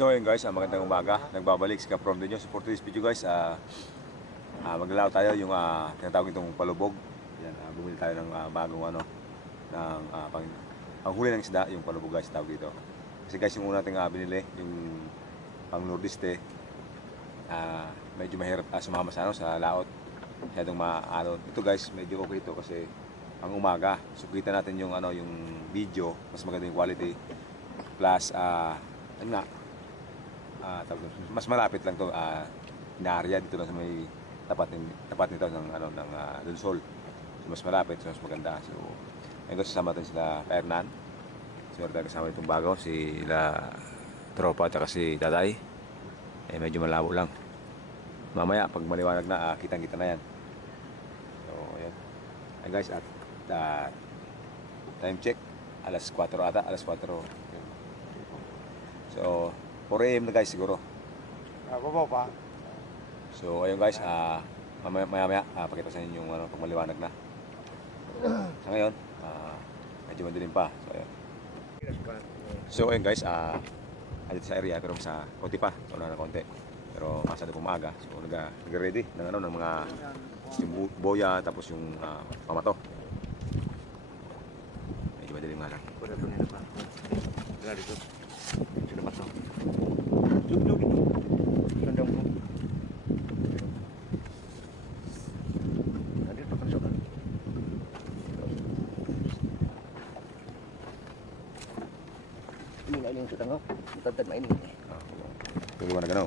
So ayun guys, magandang umaga. Nagbabalik si KITANG nyo. So for today's video guys, maglalaw tayo yung tinatawag itong palubog. Yan, bumili tayo ng bagong ng panghuli ng isda, yung palubog guys, tawag dito. Kasi guys, yung una nating binili, yung pang nordiste, medyo mahirap sumama sa laot. Masyadong maano. Ito guys, medyo okay ito kasi ang umaga. So kita natin yung yung video, mas maganda yung quality. Plus ano nga, mas malapit lang to na area dito lang sa may tapat nito ng Dulsol. So mas malapit, so mas maganda. So ayun guys, kasama natin sila Hernan. So kasama itong bago sila tropa at si Tatay. Medyo malabo lang. Mamaya pag maliwanag na, kitang-kita na yan. So ayun. Ayun guys, at time check alas 4 ata, alas 4. So 4 AM na guys siguro. Babaw pa. So ayun guys, maya pakita sa inyo yung pag maliwanag na. Sa ngayon, medyo madilim pa. So ayun. So ayun guys, dito sa area pero sa konti pa, so na konti. Pero masyado pumaga. So nag-ready ng ng mga yung boya tapos yung pamato. Medyo madilim nga lang. Kuda to nila pa. Wala dito. Sudah pasok. Duduk. Sandang mo. Tadi pasok kan. Ini nggak ini sudah ngap. Tetap main ini. Tunggu mana gano?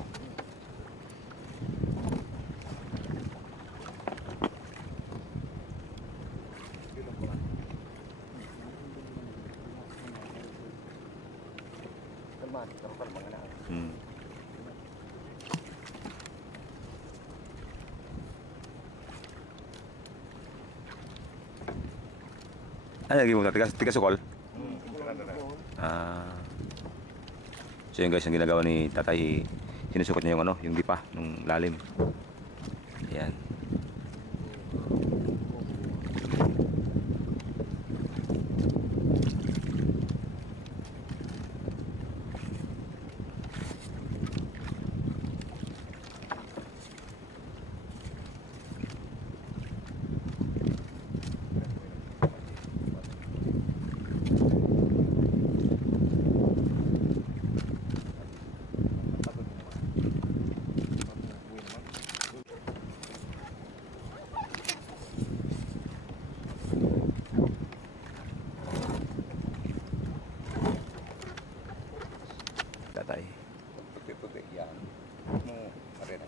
Ano lagi mo tiga sukol? So yun guys, ang ginagawa ni Tatay, sinusukot niya yung yung dipa ng lalim. Ayan. Tatay. Puti-puti yan. Mo arena.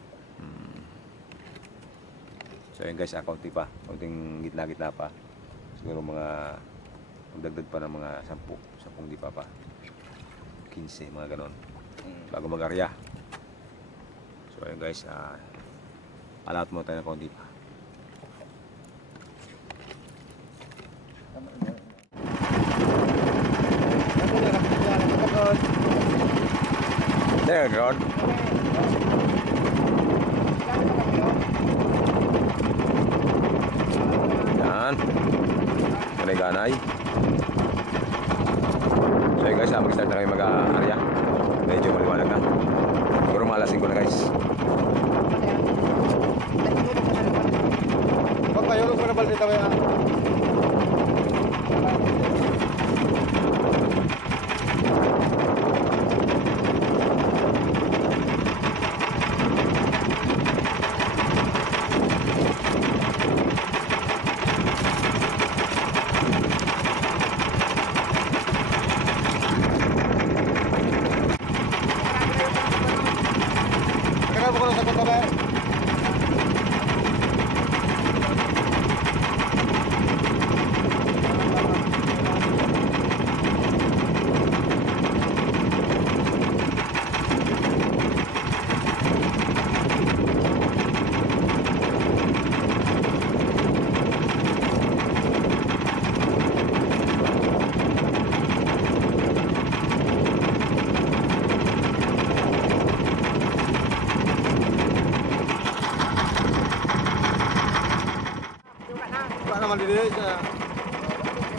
So yun guys, kaunti pa. Kaunting gitna-gitna pa. Siguro mga magdagdag pa ng mga 10 dipa pa. 15, mga ganon. Bago mag-arya. So yun guys, alat mo tayo ng kaunti pa. There, God. Yan. Ganay-ganay. So yun guys, mag-start na kami mag-area. Medyo maliwanag na. Siguro mga alas 5 na guys. Pagpayulog mo na balde tayo yan.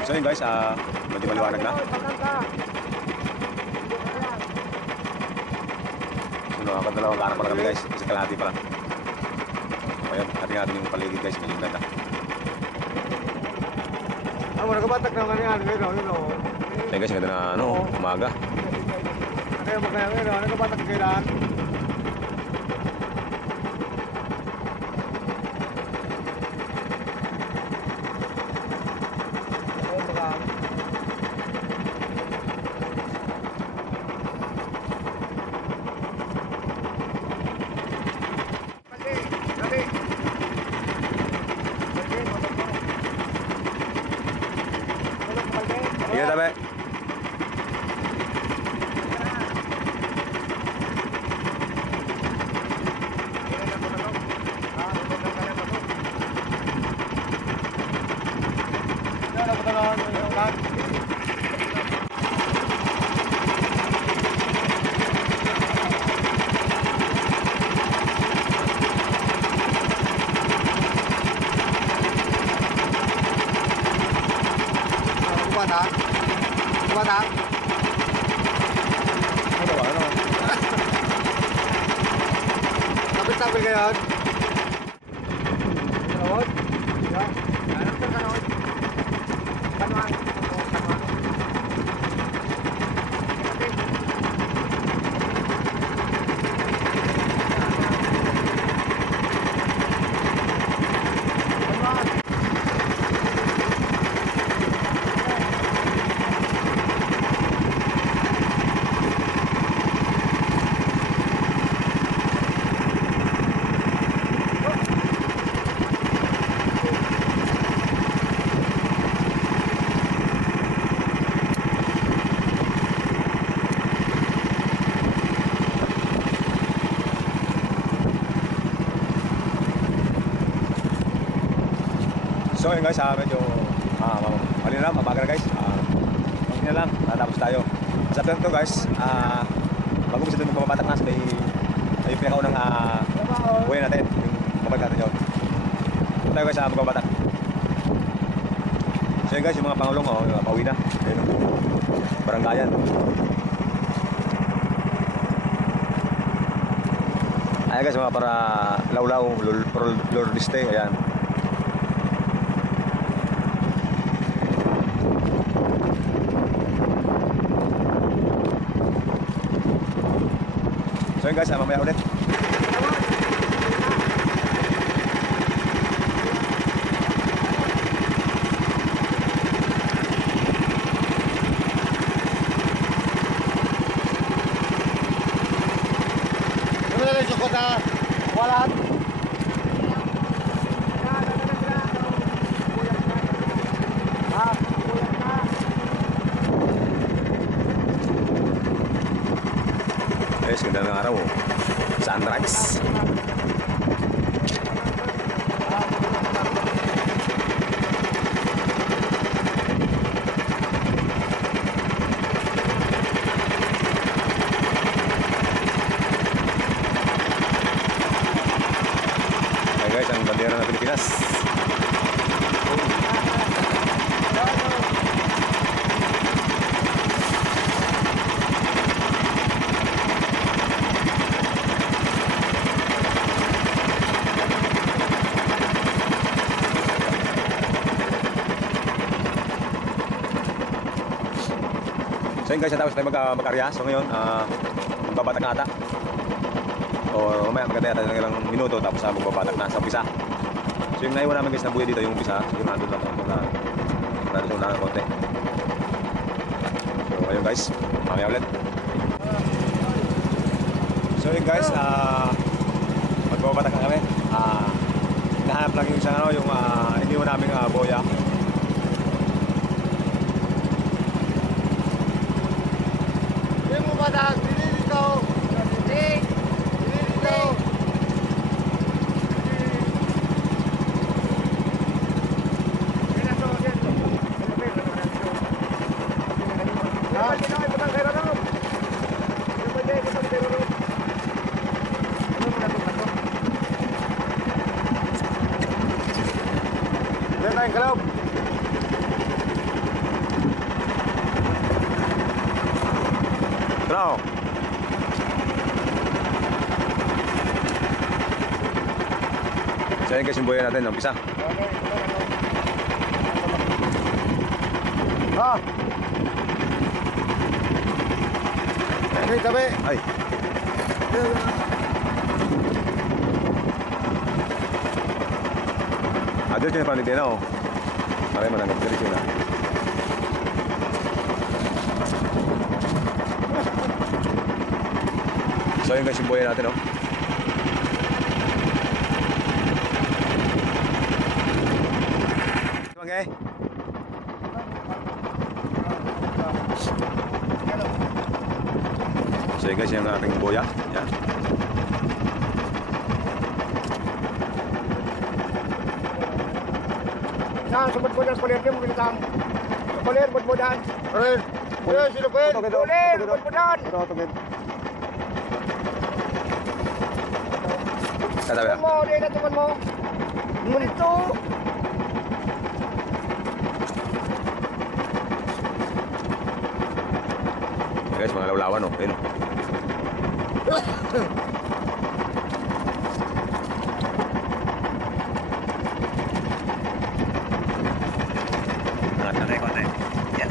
So yun guys, medyo maliwanag na. Nakadalawang karak pala kami guys. Isa kalahati pala. So, ayun, ating natin yung paligid guys. Medyo ganda. Nagabatak naman yan, yun o. Ayun guys, ganda na umaga. Kaya mo kaya yun o, nagabatak kailan. Iya tabe. Batak. Ano? Tapit-tapit kayo. Kanawad? Yeah. Ano ka kanawad? Kanawad. So yun guys, medyo mali na lang, mabagal na guys. Pag na lang, tatapos tayo. Sa plan to guys, bago bisa doon magpapatak na sa may pinakaw ng buhay natin, yung kapag natin yun. So tayo guys, magpapatak. So yun guys, yung mga pangulong, pauwi na. Ayun, baranggayan. Ayan guys, mga para lawlaw, lordiste, ayan. So yun guys, mamaya ulit. Walat. Guys, ganda ng araw. Sunrise. Ayan guys, ang bandera ng Pilipinas. So yun guys, natapos tayo mag-arya. So ngayon, magbabatak na ata. O mamaya magkataya tayo ng ilang minuto tapos magbabatak na sa umpisa. So yung naiwan namin guys na buhay dito, yung umpisa, siguro nandun lang ito na nandun sa unahan ng konti. So ayun guys, mamaya ulit. So yun guys, magbabatak na kami. Hinahanap lang yung isang yung iniwan namin boya. Batak, dito. Dito. Tayong kaloob. Bravo. So yun guys yung buhay natin, umpisa. Ah. Tabi, tabi. Ay. Adil dyan yung panig din ako. Maray mananggap dito na. So yun guys yung buhay natin, oh. Okay. So yun guys yung ating boya. Yan. Saan, sumod-mudan, kulir niyo, militang. Kulir, mud-mudan. Kulir. Kulir, silupin. Kulir, mud-mudan. Katabi. Tuman mo, di na tuman mo. Munito. Guys, mga lawlawan, oh. Ayun. Angat na tayo konti. Yan.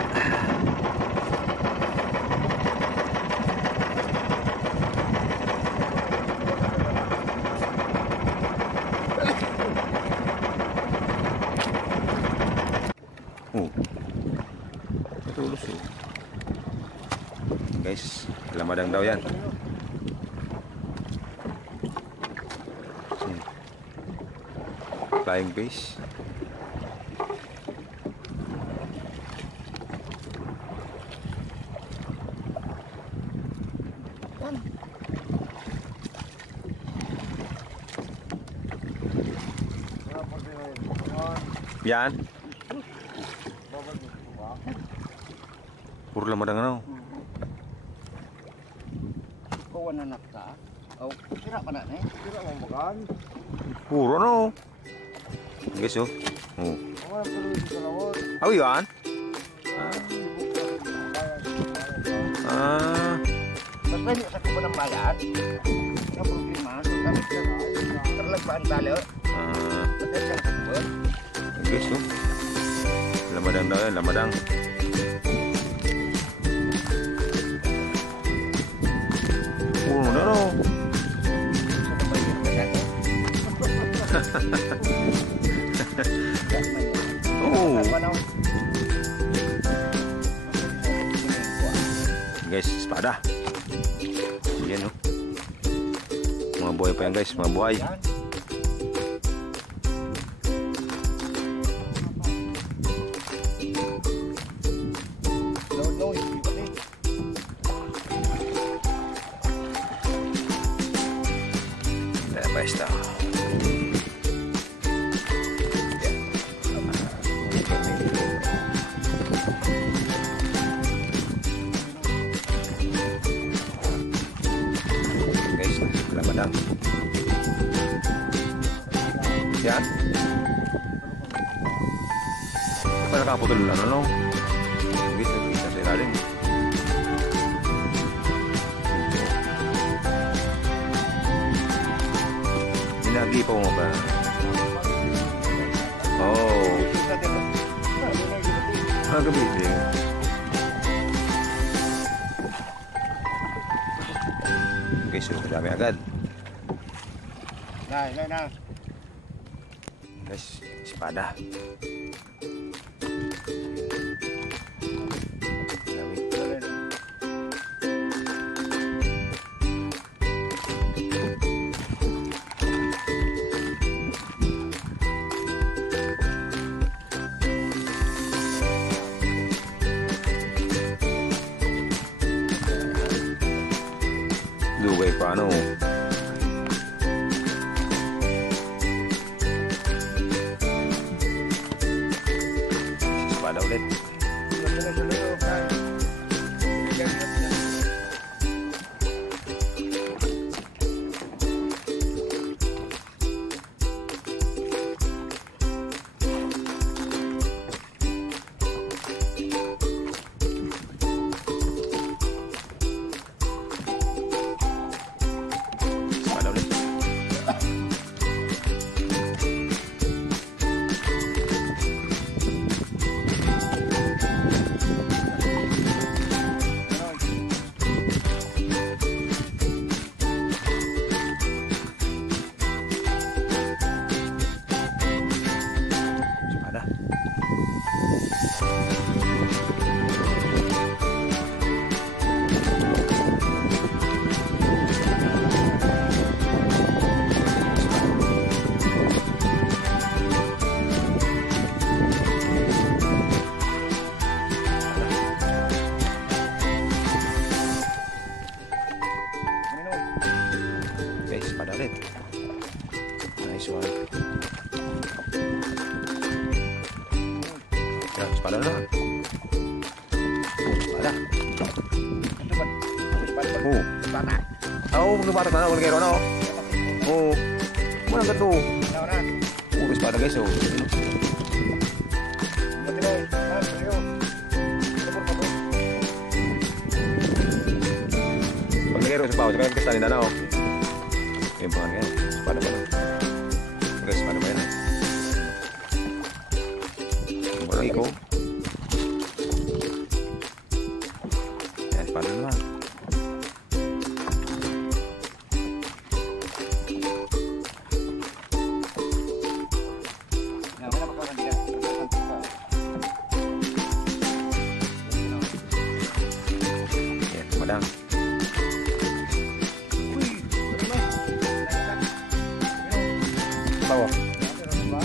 Oh. Tulus, oh. Guys, lamadang daw yan. Flying fish. Yan. Puro lamadang ano. Kuha na nakta. Oh, sira pa na eh. Sira mo makan. Puro no. Guys, oh. Oh. Oh, yan. Ah. Basta hindi sa kubo ng bayan. Ang problema, terlagpaan talo. Ah. Basta sa kubo. Guys, oh. Lamadang daw yan, lamadang. Puro na no. Oh. Guys, espada. Yan, oh. Mga buhay pa yan guys, mga buhay. Basta. Guys, lamadang. Yan. Pa nakaputol ano no? Guys, nagkita sa ilalim. Nagipaw mo ba? Oh. Gamitin. Okay, so madami agad. Na. Guys, espada. Dugay pa ano. Espada ulit. Oh. Bata. Oh, magbabatak na, wala kayo na. Oh. Mana ganito. Nauna. Puro espada guys, oh. Matinoy. Sa'yo. Pag nagkaroon sa pao, kaya kasali na oh. Yung pangan ngayon, espada pa na. Guys, espada pa yan. Barang iko. Yan, espada naman. Yan, madang. Bawa.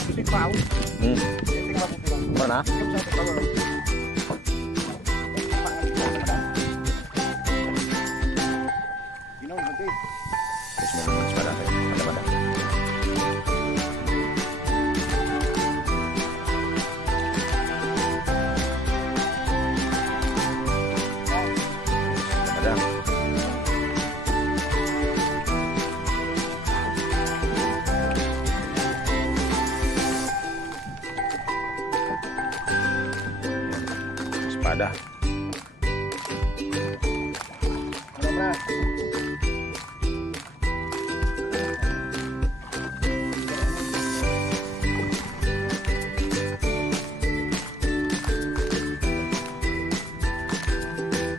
Bisik pao. Bisik pao. Mana? Guys, meron espada tayo. Madang. Madang. Espada.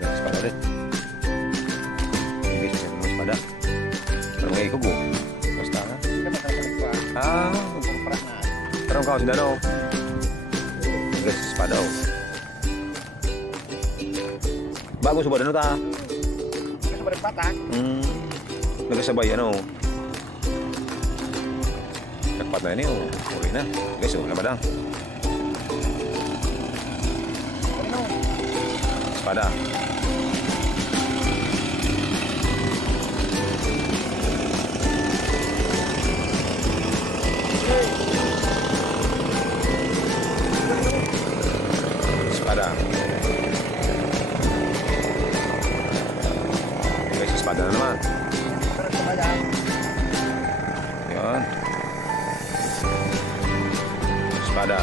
Espada ulit. Guys, meron espada. Pero ngayon ko go. Basta nga. Ah, parang kau sudah no. Guys, espada oh. Bagus sudah no ta. Nagasabay ano. Cepat na ini oh. Uli na. Guys, oh, lamadang. Espada. Espada. Guys, espada na naman. Yan. Espada.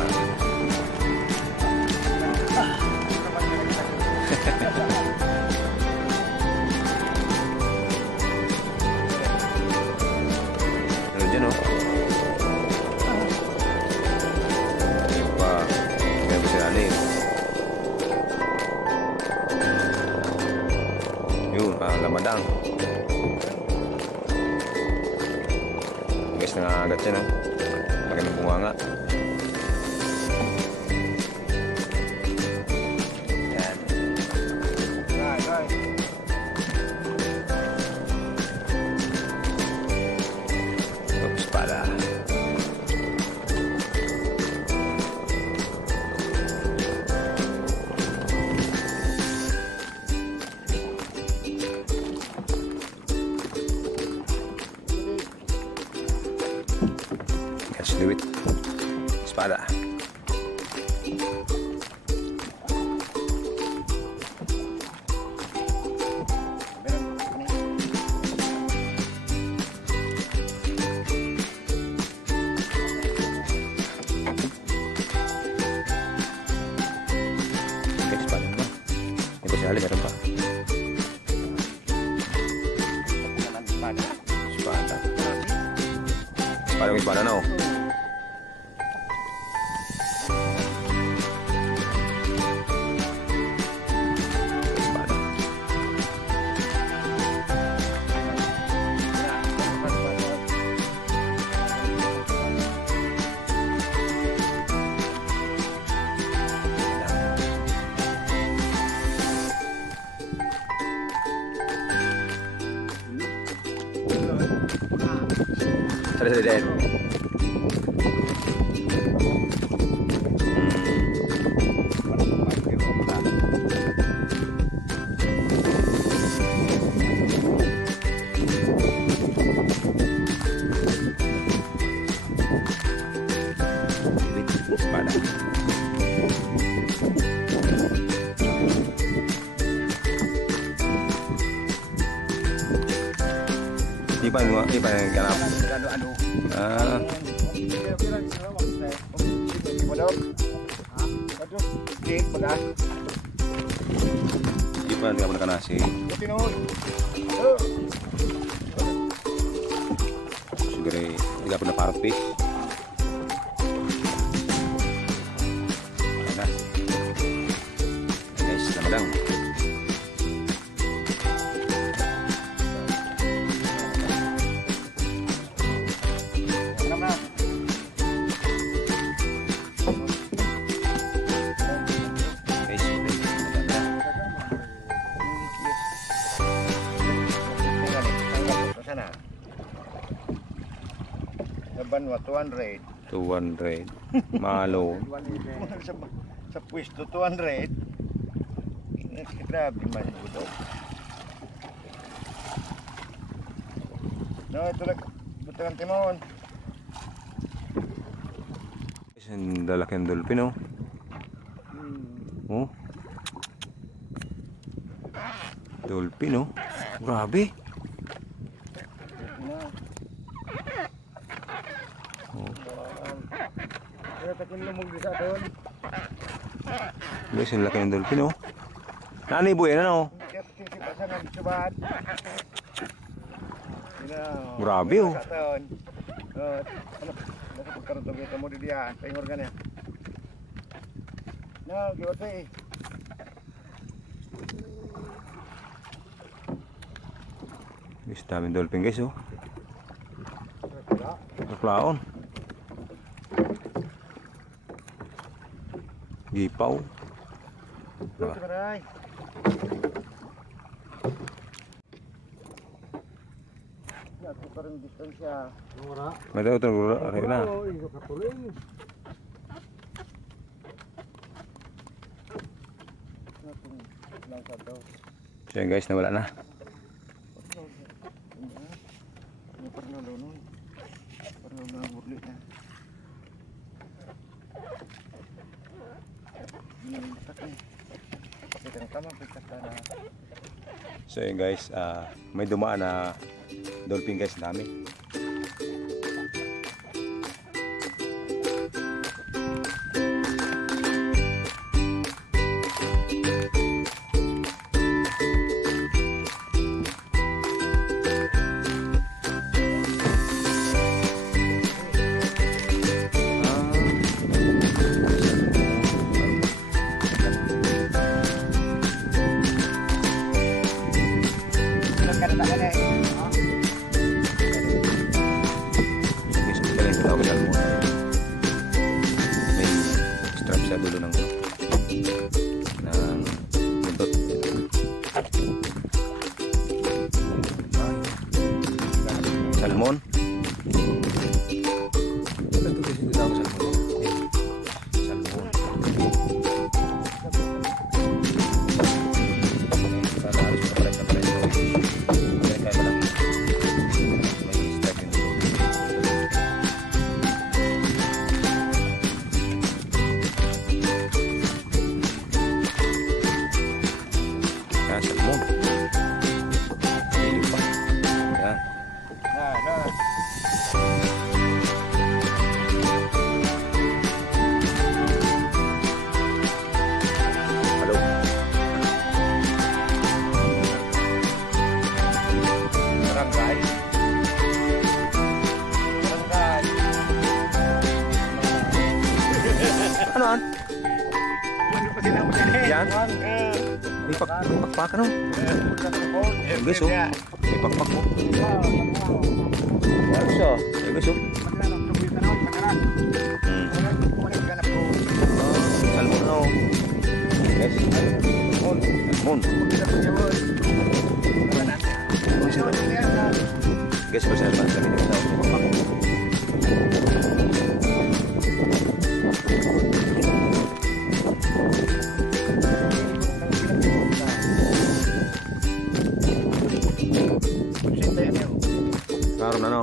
Ano dyan oh. Iba. May busilanin. Yun, lamadang. Guys, nangangagat siya no. Laki ng bunganga. Yan. Espada. Let's do it. Espada. Espada naman. Ito si Ali, meron pa. Espada. Espada yung espada na oh. Espada. Sorry, Dad. Espada. Di pa nagkanap. Ano? Ah, di pa nagkanasi. Siguro hindi pa na parang fish. Guys, namadang. Banwa 200. 200. Malo. Sa pwesto 200. Grabe man ito. No, ito lang butangan timon. Ang lalaki ng dolphin, oh. Oh. Dolphin, oh. Grabe. Guys, ang laki ng dolphin, oh. Nanay buhay na, oh. Grabe, oh. Guys, daming dolphin, guys, oh. Naklaon. Gipaw. May tayo ito na. So yan guys, nawala na. So yun guys, may dumaan na dolphin guys, dami. Sa dulo ng buntot. Salmon. Ito kasi dito ako salmon. Salmon. Para harus pares na pares. Mereka lang may strike yung dulo. Salmon. Ini pa. Yan. Halo. Barangay. Anoan? Yan. May pakpak ano? Guys, oh. May pakpak mo. Ano siya? Guys, oh. Salmon na, oh. Guys, salmon. Guys, pasal pa sa video sa pakpak. Karon ano?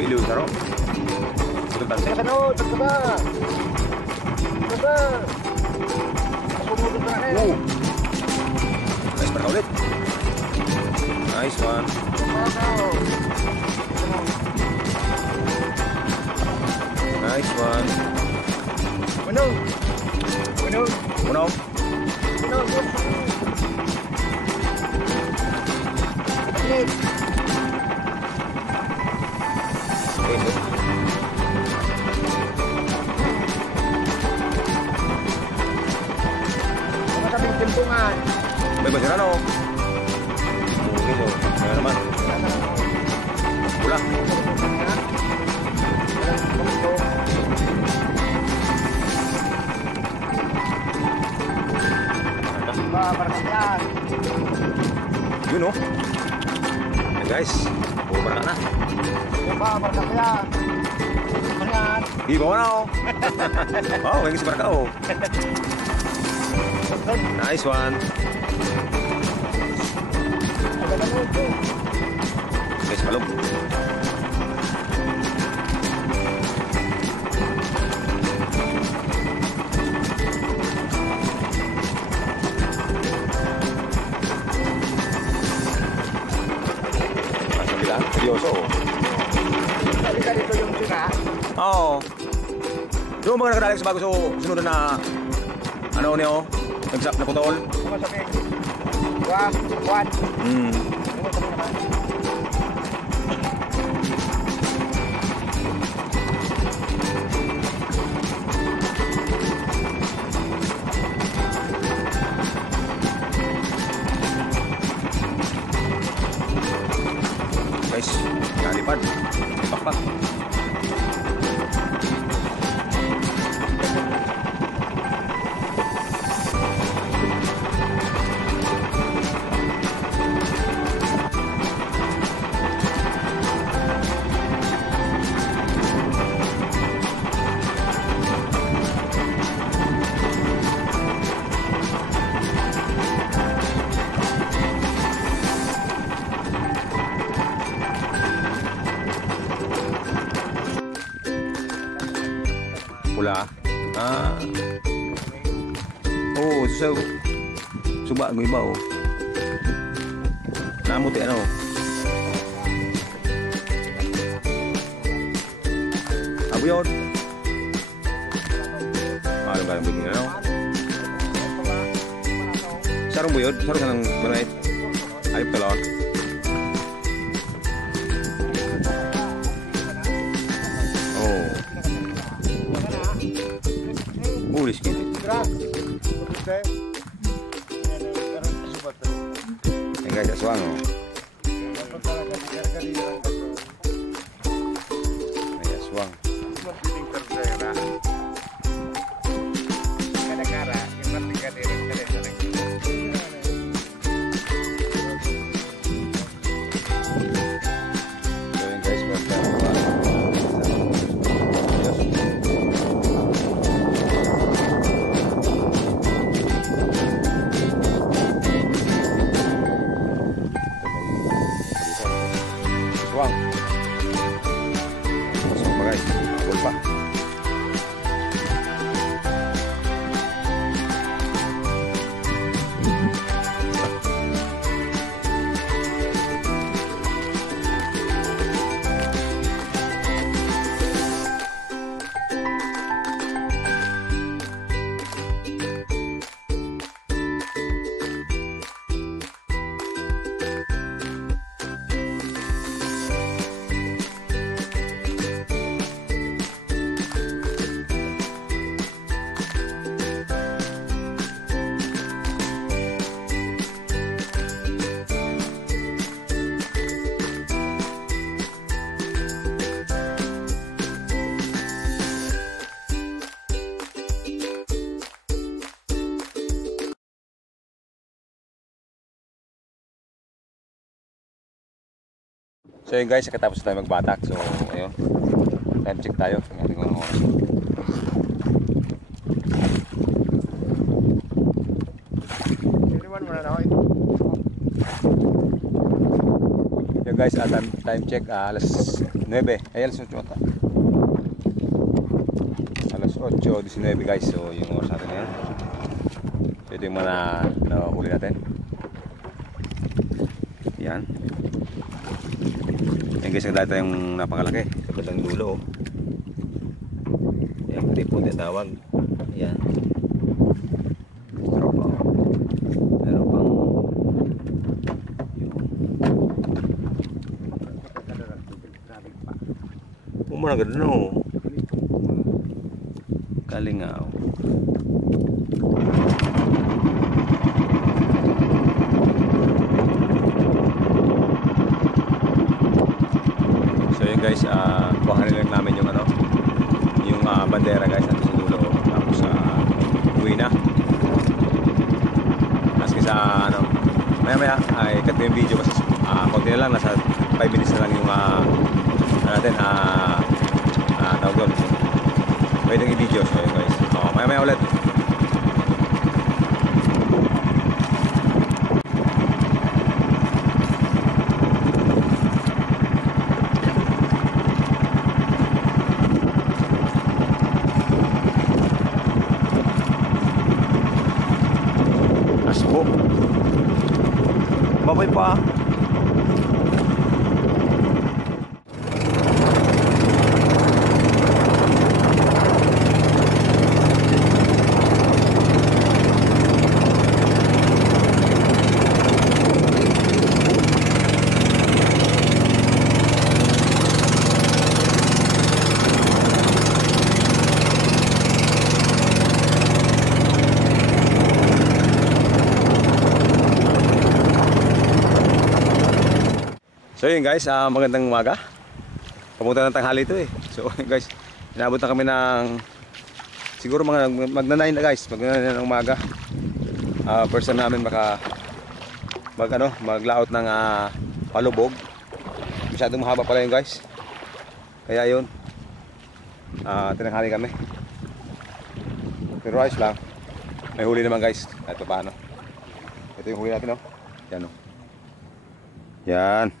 Biliw taro. Ito tanse. Ano, tagtaba. Tagtaba. Sumunod na rin. Nice para ulit. Nice one. Nice one. Ano? Ano? Uno. Ano? Ano? Okay, so. Mga kaming timpungan. May basira no? Okay, so. Ngayon naman. Pula. Barangay. Yun oh. Ayan guys. Bumara ka na. Barangay. Mangan. Iba mo na oh. Oh, kaya si Baraka oh. Nice one. Guys, palog. Seryoso. Dali ka dito yung sina. Oo. Doon mga nakadaling sa bago sunod na ano niyo? Nagsap na putol. Mga sabi. Wah, kuwan. Mga sabi naman. Guys, kalipad. Pakpak. Pula. Ah. Oh, so suba mo iba oh. Namuti ano. Abu yun. Ano ka lang bigyan ano? Sarong buyod, sarong kanang banait. Ayop talon. Oh. Ulis gitu. Enggak ada suang. Ya suang. So yun guys, katapos tayo magbatak. So ayun, time check tayo. Tingnan ko ng oras. guys, time check, alas 9, ay alas 8 ata. Alas 8:19 guys, so yung oras natin ngayon. So ito yung mga nahuli natin. Yan. Yan guys, nagdala tayong napakalaki sa bandang dulo. Yan, hindi po tinatawag. Yan. Tropa. Meron pang umana ganda no. Kalingaw. So yun guys, kuhanin lang namin yung ano, yung bandera guys natin sa dulo. Tapos uwi na. Kasi sa ano, maya ay cut yung video kasi konti na lang, nasa 5 minutes na lang yung natin tawag doon. Pwedeng i-video. So yun guys, maya ulit. Aspo. Babay pa. So yun guys, magandang umaga. Papunta ng tanghali ito eh. So guys, inabot na kami ng siguro magna-9 na guys, magna-9 na ng umaga. First time namin maglaot ng palubog. Masyadong mahaba pala yun guys. Kaya yun, tinanghali kami. Pero ayos lang. May huli naman guys, kahit pa paano. Ito yung huli natin, no? Yan, no? Yan.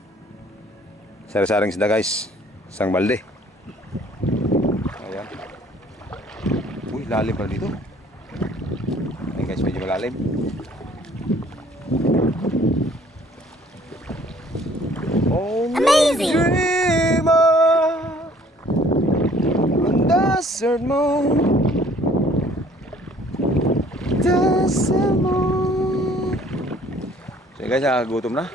Sari-saring isda guys, isang balde. Ayan. Uy, lalim pala dito. Ayan guys, medyo malalim. Amazing! Dreamer on desert moon, desert moon. So guys, gutom na.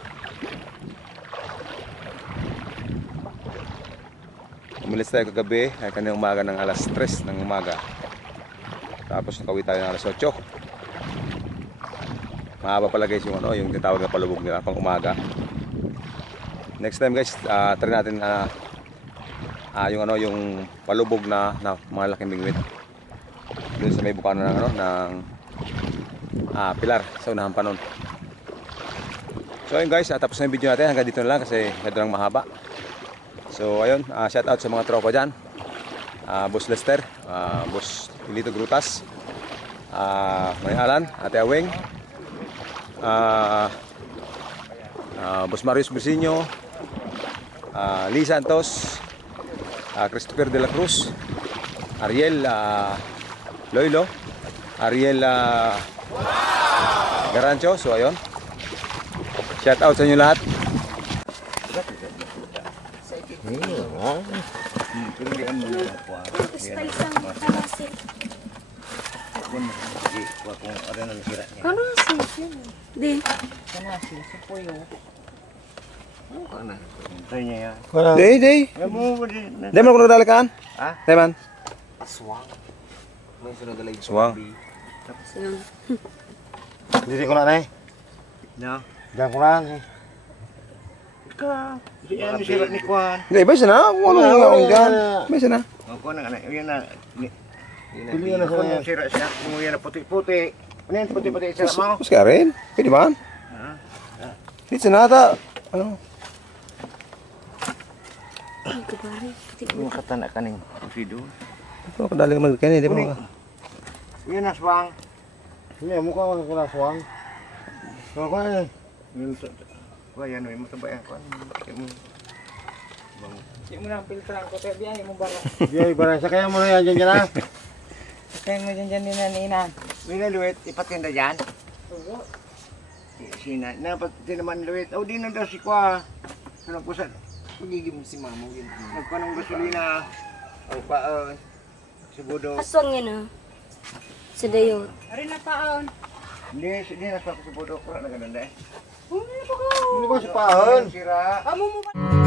Umalis tayo kagabi, ay kanina umaga ng alas 3 ng umaga. Tapos nakauwi tayo ng alas 8. Mahaba pala guys yung yung tinatawag na palubog nila pang umaga. Next time guys, try natin yung palubog na malaking bingwit. Doon sa may bukana ng Pilar sa unahan pa nun. So ayun guys, tapos na yung video natin, hanggang dito na lang kasi medyo lang mahaba. So ayun, shout out sa mga tropa dyan, Boss Lester, Boss Ilito Grutas, May Alan, Ate Aweng, Boss Marius Businyo, Lee Santos, Christopher de la Cruz, Ariel Loilo, Ariel Garancho. So ayun, shout out sa inyo lahat. Pilihan mo na ako. Spice ang kalasin. Kalasin yun. Di. Kalasin sa puyo. Ano ka na? Ito niya yan. Day. Day man ko nagdalakaan? Ha? Day man. Swang. May sunod na Swang. Yun. Dili ko na eh. No. Diyan ko na eh. Ka. Di yan sila ni Kwan. Day, ba siya na? Kung anong ngayon dyan? Ba siya na? O ko na yan na. Pilihan na Kung siya. yung sira siya, kung yan na puti-puti. Ano yan puti-puti sira mo? Mas ka rin? Pwede ba? Dito na ata. Ano? Ay, kabari. Yung katana ka ng pusido. Ito, kadaling magkani. Di ba mga? Yan na swang. Hindi, mukha ko na swang. So ko eh. Wah, yan mo sa bayan ko. Hindi mo lang filtran ko, pero biyahe mo bara. Biyahe bara, sakay mo na yan dyan na. Sakay mo dyan ni Nina. May naluwit, ipatinda dyan. Oo. Sina, napatin naman luwit. O, di na daw si Kwa. Ano po sa... Pagiging si Mamo yun. Nagpanong gasolina. O, pa, subudo. Aswang yan ah. Sa dayot. Arin na paon. Hindi na sa subudo. Wala na ganun eh. Hindi na pa ko. Hindi ba si Pahon? Amo mo ba?